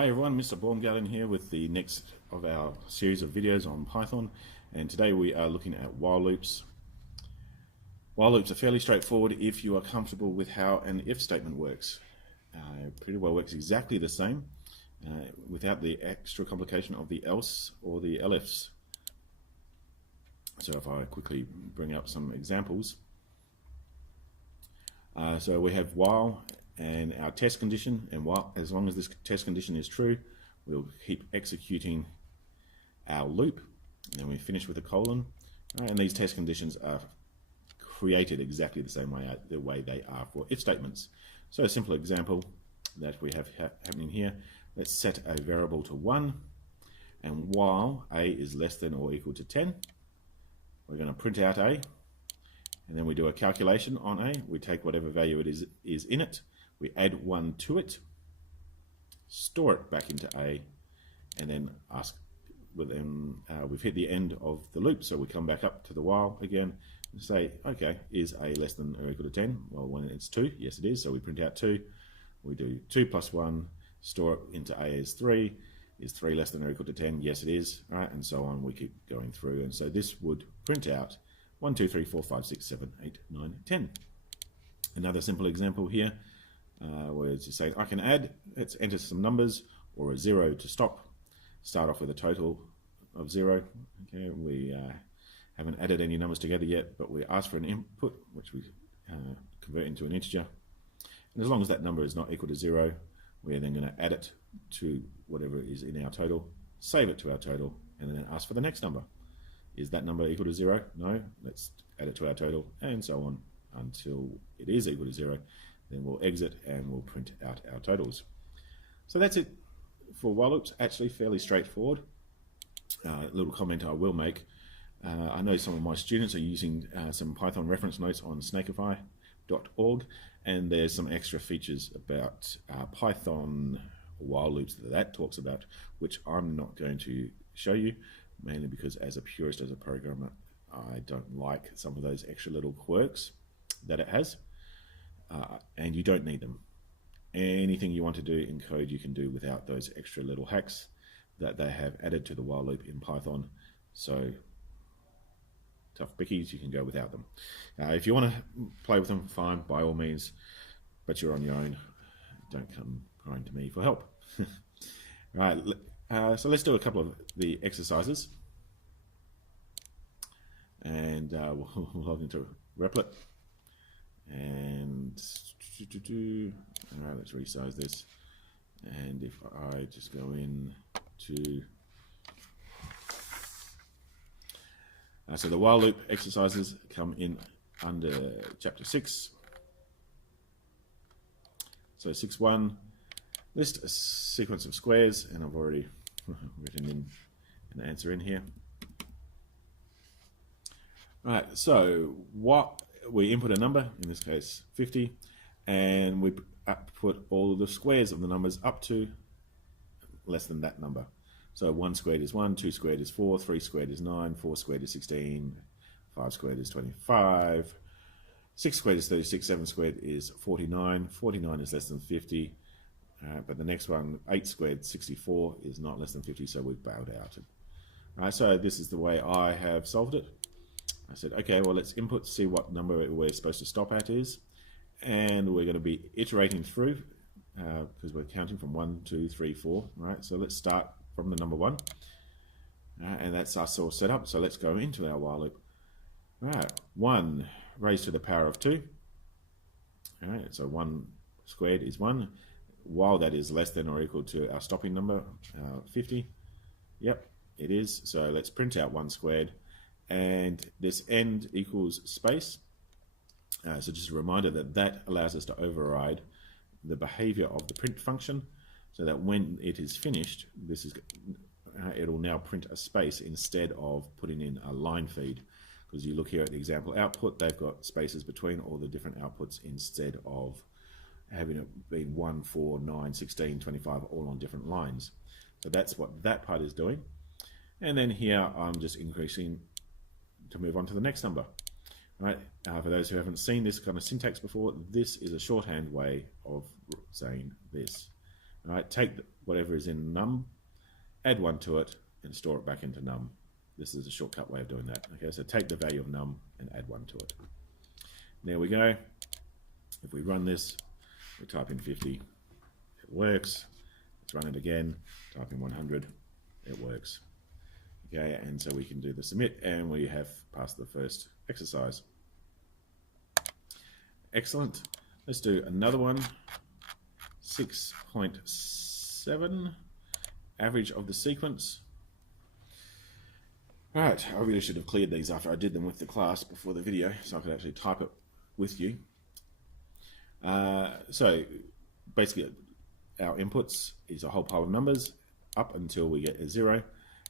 Hi everyone, Mr. Baumgarten here with the next of our series of videos on Python, and today we are looking at while loops. While loops are fairly straightforward if you are comfortable with how an if statement works. Pretty well works exactly the same without the extra complication of the else or the elifs. So if I quickly bring up some examples. So we have while and our test condition, and while, as long as this test condition is true, we'll keep executing our loop, and then we finish with a colon. And these test conditions are created exactly the same way they are for if statements. So a simple example that we have happening here, let's set a variable to 1, and while a is less than or equal to 10, we're going to print out a, and then we do a calculation on a. We take whatever value it is in it, we add 1 to it, store it back into a, and then ask. We've hit the end of the loop, so we come back up to the while again and say, okay, is a less than or equal to 10? Well, when it's 2, yes it is, so we print out 2. We do 2 plus 1, store it into a as 3. Is 3 less than or equal to 10? Yes it is, right? And so on, we keep going through, and so this would print out 1, 2, 3, 4, 5, 6, 7, 8, 9, 10. Another simple example here, where it's just saying I can add, let's enter some numbers, or a 0 to stop. Start off with a total of 0. Okay, we haven't added any numbers together yet, but we ask for an input, which we convert into an integer. And as long as that number is not equal to 0, we are then going to add it to whatever is in our total, save it to our total, and then ask for the next number. Is that number equal to 0? No. Let's add it to our total, and so on until it is equal to 0. Then we'll exit and we'll print out our totals. So that's it for while loops. Actually fairly straightforward. A little comment I will make. I know some of my students are using some Python reference notes on snakeify.org, and there's some extra features about Python while loops that talks about, which I'm not going to show you, mainly because as a purist, as a programmer, I don't like some of those extra little quirks that it has, and you don't need them. Anything you want to do in code you can do without those extra little hacks that they have added to the while loop in Python. So tough bickies, you can go without them. If you want to play with them, fine, by all means, but you're on your own. Don't come crying to me for help. Right, so let's do a couple of the exercises, and we'll log into Replit, and all right, let's resize this, and if I just go in to so the while loop exercises come in under chapter 6. So 6.1, list a sequence of squares, and I've already written in an answer in here. Right, so what we input a number, in this case 50, and we put all the squares of the numbers up to less than that number. So 1 squared is 1, 2 squared is 4, 3 squared is 9, 4 squared is 16, 5 squared is 25, 6 squared is 36, 7 squared is 49, 49 is less than 50, but the next one, 8 squared 64, is not less than 50, so we've bowed out. Right, so this is the way I have solved it. I said, okay, well, let's input, see what number we're supposed to stop at is, and we're going to be iterating through because we're counting from 1, 2, 3, 4, right? So let's start from the number 1, and that's us all set up. So let's go into our while loop. Right, 1 raised to the power of 2. All right, so 1 squared is 1, while that is less than or equal to our stopping number, 50. Yep, it is. So let's print out 1 squared, and this end equals space. So just a reminder that allows us to override the behavior of the print function, so that when it is finished, it'll now print a space instead of putting in a line feed. Because you look here at the example output, they've got spaces between all the different outputs instead of having it been 1, 4, 9, 16, 25, all on different lines. So that's what that part is doing. And then here I'm just increasing to move on to the next number. Right? For those who haven't seen this kind of syntax before, this is a shorthand way of saying this. All right, take whatever is in num, add 1 to it, and store it back into num. This is a shortcut way of doing that. Okay, so take the value of num and add 1 to it. There we go. If we run this, we type in 50, it works. Let's run it again, type in 100, it works. Okay, and so we can do the submit, and we have passed the first exercise. Excellent. Let's do another one. 6.7, average of the sequence. Right, I really should have cleared these after I did them with the class before the video, so I could actually type it with you. So basically our inputs is a whole pile of numbers up until we get a 0,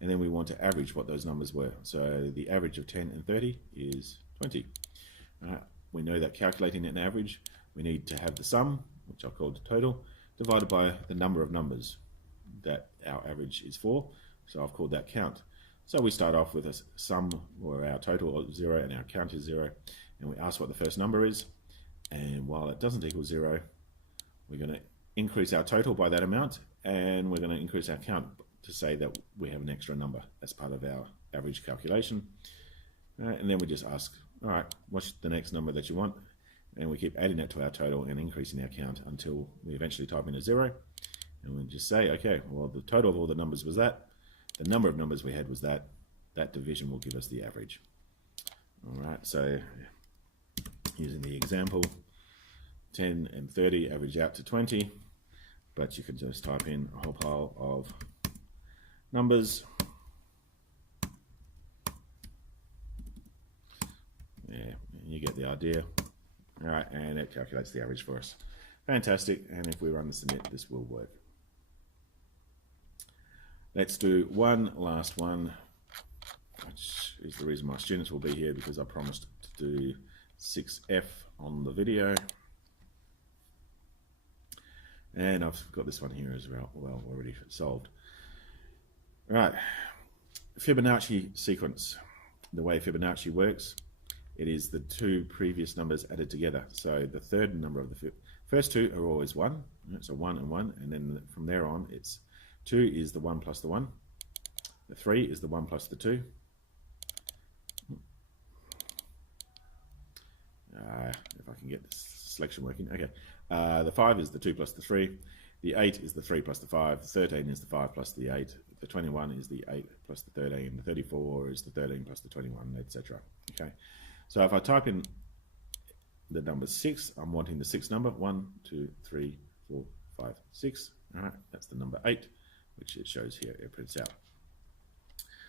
and then we want to average what those numbers were. So the average of 10 and 30 is 20. We know that calculating an average, we need to have the sum, which I've called the total, divided by the number of numbers that our average is for. So I've called that count. So we start off with a sum where our total is 0 and our count is 0, and we ask what the first number is. And while it doesn't equal 0, we're going to increase our total by that amount, and we're going to increase our count to say that we have an extra number as part of our average calculation. And then we just ask, all right, what's the next number that you want? And we keep adding that to our total and increasing our count until we eventually type in a 0. And we just say, okay, well, the total of all the numbers was that. The number of numbers we had was that. That division will give us the average. All right, so using the example, 10 and 30 average out to 20, but you can just type in a whole pile of numbers. Yeah, you get the idea. All right, and it calculates the average for us. Fantastic, and if we run the submit, this will work. Let's do one last one, which is the reason my students will be here, because I promised to do 6F on the video. And I've got this one here as well, already solved. Right, Fibonacci sequence. The way Fibonacci works, it is the two previous numbers added together. So the third number of the first two are always 1, so 1 and 1, and then from there on it's 2 is the 1 plus the 1, the 3 is the 1 plus the 2, if I can get this selection working, okay, the 5 is the 2 plus the 3, the 8 is the 3 plus the 5, the 13 is the 5 plus the 8, the 21 is the 8 plus the 13, the 34 is the 13 plus the 21, etc. Okay, so if I type in the number 6, I'm wanting the 6th number, 1, 2, 3, 4, 5, 6, all right, that's the number 8, which it shows here, it prints out.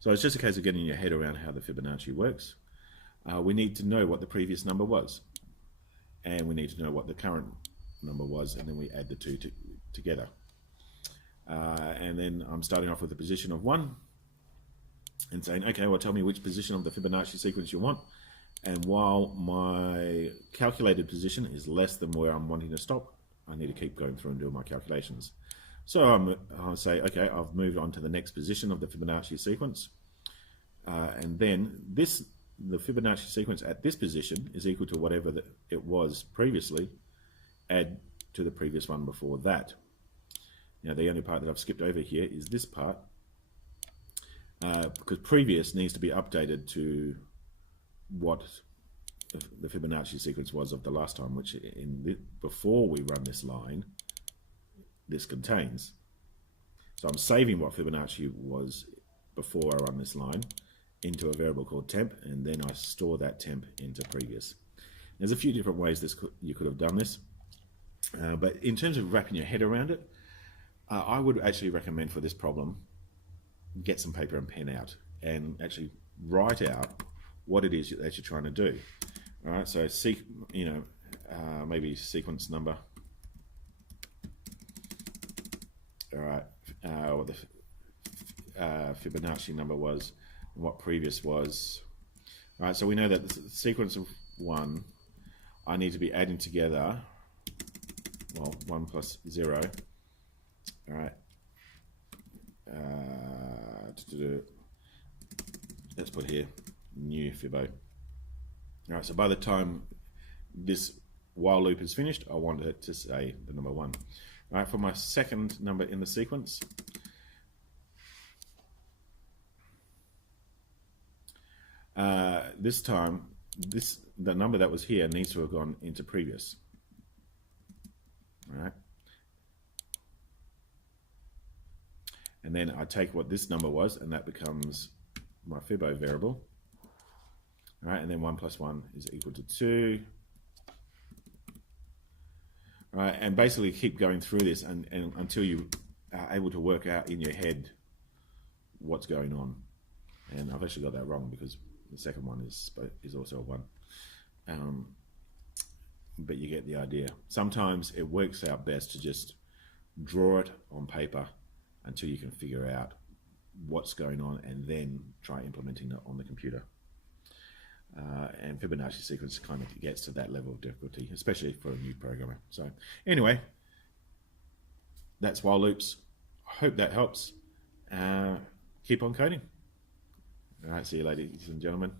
So it's just a case of getting your head around how the Fibonacci works. We need to know what the previous number was, and we need to know what the current number was, and then we add the two together. And then I'm starting off with a position of 1 and saying, okay, well, tell me which position of the Fibonacci sequence you want. And while my calculated position is less than where I'm wanting to stop, I need to keep going through and doing my calculations. So I'll say, okay, I've moved on to the next position of the Fibonacci sequence. And then the Fibonacci sequence at this position is equal to whatever it was previously, add to the previous one before that. Now, the only part that I've skipped over here is this part, because previous needs to be updated to what the Fibonacci sequence was of the last time, which before we run this line, this contains. So I'm saving what Fibonacci was before I run this line into a variable called temp, and then I store that temp into previous. There's a few different ways you could have done this, but in terms of wrapping your head around it, I would actually recommend for this problem, get some paper and pen out and actually write out what it is that you're trying to do. All right, so maybe sequence number. All right, what the Fibonacci number was and what previous was. All right, so we know that the sequence of 1, I need to be adding together, well, 1 plus 0. All right, let's put here new Fibo. All right, so by the time this while loop is finished, I want it to say the number 1. All right, for my second number in the sequence, this time, the number that was here needs to have gone into previous. All right. And then I take what this number was, and that becomes my Fibo variable. All right, and then 1 plus 1 is equal to 2. All right, and basically keep going through this and until you are able to work out in your head what's going on. And I've actually got that wrong because the second one is also a 1. But you get the idea. Sometimes it works out best to just draw it on paper until you can figure out what's going on and then try implementing it on the computer. And Fibonacci sequence kind of gets to that level of difficulty, especially for a new programmer. So anyway, that's while loops. I hope that helps. Keep on coding. All right, see you, ladies and gentlemen.